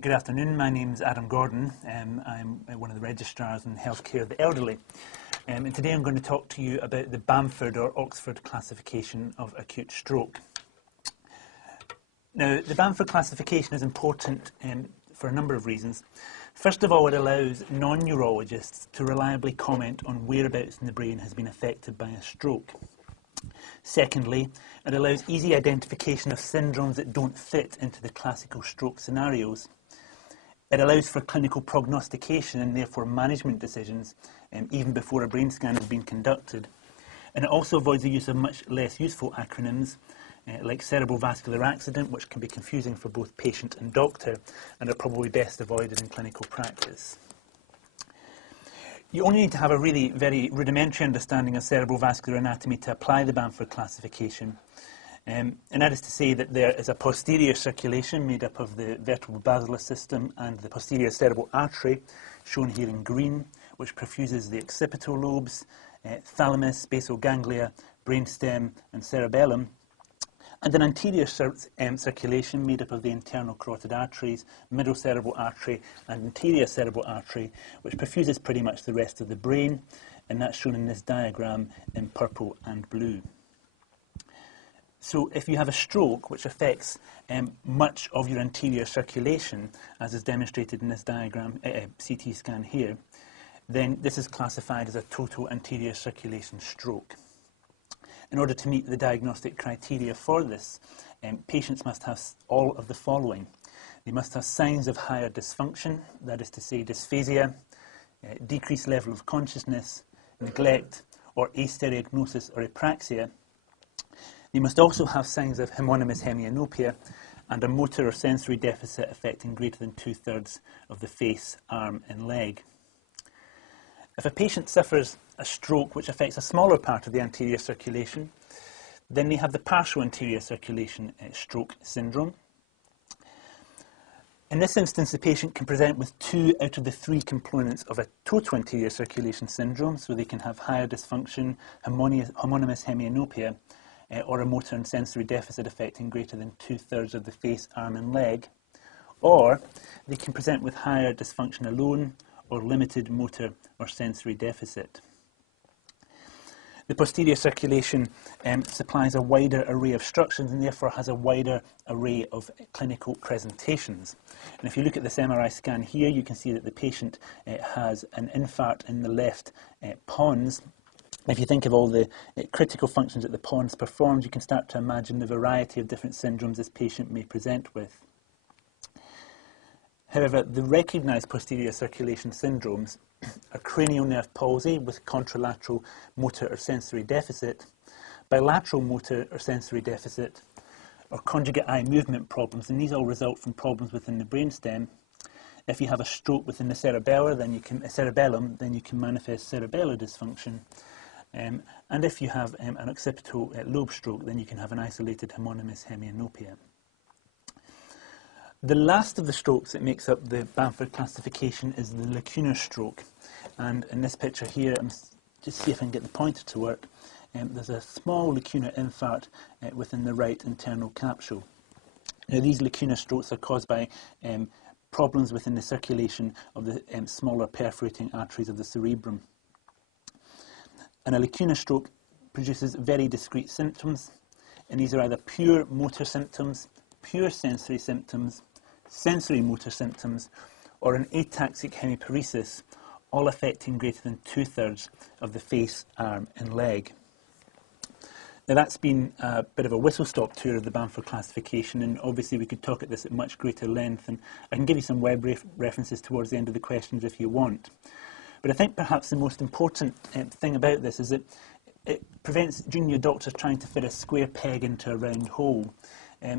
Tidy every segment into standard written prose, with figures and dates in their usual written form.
Good afternoon. My name is Adam Gordon. I'm one of the registrars in healthcare of the elderly. And today I'm going to talk to you about the Bamford or Oxford classification of acute stroke. Now, the Bamford classification is important for a number of reasons. First of all, it allows non-neurologists to reliably comment on whereabouts in the brain has been affected by a stroke. Secondly, it allows easy identification of syndromes that don't fit into the classical stroke scenarios. It allows for clinical prognostication and therefore management decisions even before a brain scan has been conducted. And it also avoids the use of much less useful acronyms like cerebral vascular accident, which can be confusing for both patient and doctor and are probably best avoided in clinical practice. You only need to have a really very rudimentary understanding of cerebral vascular anatomy to apply the Bamford classification. And that is to say that there is a posterior circulation made up of the vertebral basilar system and the posterior cerebral artery, shown here in green, which perfuses the occipital lobes, thalamus, basal ganglia, brainstem and cerebellum, and an anterior circulation made up of the internal carotid arteries, middle cerebral artery and anterior cerebral artery, which perfuses pretty much the rest of the brain, and that's shown in this diagram in purple and blue. So if you have a stroke which affects much of your anterior circulation, as is demonstrated in this diagram, CT scan here, then this is classified as a total anterior circulation stroke. In order to meet the diagnostic criteria for this, patients must have all of the following. They must have signs of higher dysfunction, that is to say dysphasia, decreased level of consciousness, neglect, or astereognosis or apraxia. They must also have signs of homonymous hemianopia and a motor or sensory deficit affecting greater than 2/3 of the face, arm and leg. If a patient suffers a stroke which affects a smaller part of the anterior circulation, then they have the partial anterior circulation stroke syndrome. In this instance, the patient can present with 2 out of the 3 components of a total anterior circulation syndrome, so they can have higher dysfunction, homonymous hemianopia, or a motor and sensory deficit affecting greater than 2/3 of the face, arm and leg, or they can present with higher dysfunction alone or limited motor or sensory deficit. The posterior circulation supplies a wider array of structures and therefore has a wider array of clinical presentations. And if you look at this MRI scan here, you can see that the patient has an infarct in the left pons. If you think of all the critical functions that the pons performs, you can start to imagine the variety of different syndromes this patient may present with. However, the recognised posterior circulation syndromes are cranial nerve palsy with contralateral motor or sensory deficit, bilateral motor or sensory deficit, or conjugate eye movement problems, and these all result from problems within the brainstem. If you have a stroke within the cerebellum, then you can manifest cerebellar dysfunction. And if you have an occipital lobe stroke, then you can have an isolated homonymous hemianopia. The last of the strokes that makes up the Bamford classification is the lacunar stroke. And in this picture here, just see if I can get the pointer to work. There's a small lacunar infarct within the right internal capsule. Now, these lacunar strokes are caused by problems within the circulation of the smaller perforating arteries of the cerebrum. And a lacunar stroke produces very discrete symptoms, and these are either pure motor symptoms, pure sensory symptoms, sensory motor symptoms, or an ataxic hemiparesis, all affecting greater than 2/3 of the face, arm and leg. Now, that's been a bit of a whistle-stop tour of the Bamford classification, and obviously we could talk at this at much greater length, and I can give you some web references towards the end of the questions if you want. But I think perhaps the most important thing about this is that it prevents junior doctors trying to fit a square peg into a round hole.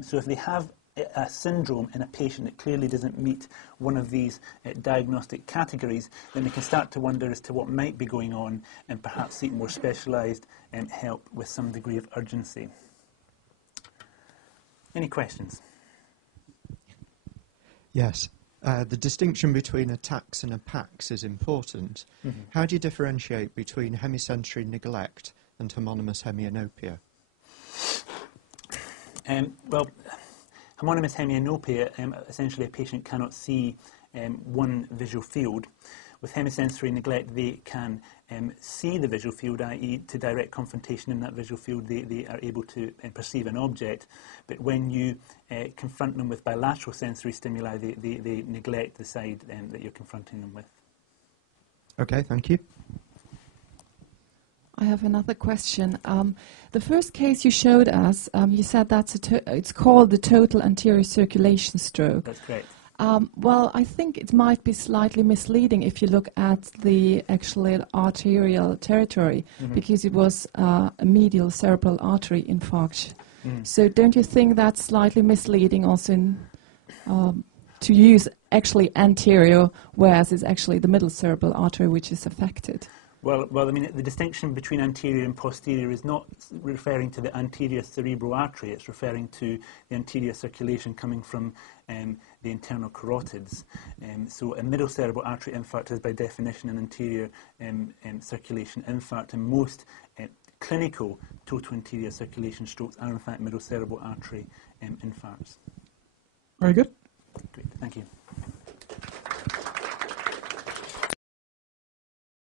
So if they have a syndrome in a patient that clearly doesn't meet one of these diagnostic categories, then they can start to wonder as to what might be going on and perhaps seek more specialised help with some degree of urgency. Any questions? Yes. The distinction between atax and apax is important. Mm-hmm. How do you differentiate between hemisensory neglect and homonymous hemianopia? Well, Homonymous hemianopia, essentially a patient cannot see one visual field. With hemisensory neglect, they can see the visual field, i.e. to direct confrontation in that visual field, they are able to perceive an object. But when you confront them with bilateral sensory stimuli, they neglect the side that you're confronting them with. Okay, thank you. I have another question. The first case you showed us, you said it's called the total anterior circulation stroke. That's correct. Well, I think it might be slightly misleading if you look at the actual arterial territory, because it was a medial cerebral artery infarction. So don't you think that's slightly misleading also to use actually anterior, whereas it's actually the middle cerebral artery which is affected? Well, I mean, the distinction between anterior and posterior is not referring to the anterior cerebral artery. It's referring to the anterior circulation coming from the internal carotids. So a middle cerebral artery infarct is by definition an anterior circulation infarct, and most clinical total anterior circulation strokes are in fact middle cerebral artery infarcts. Very good.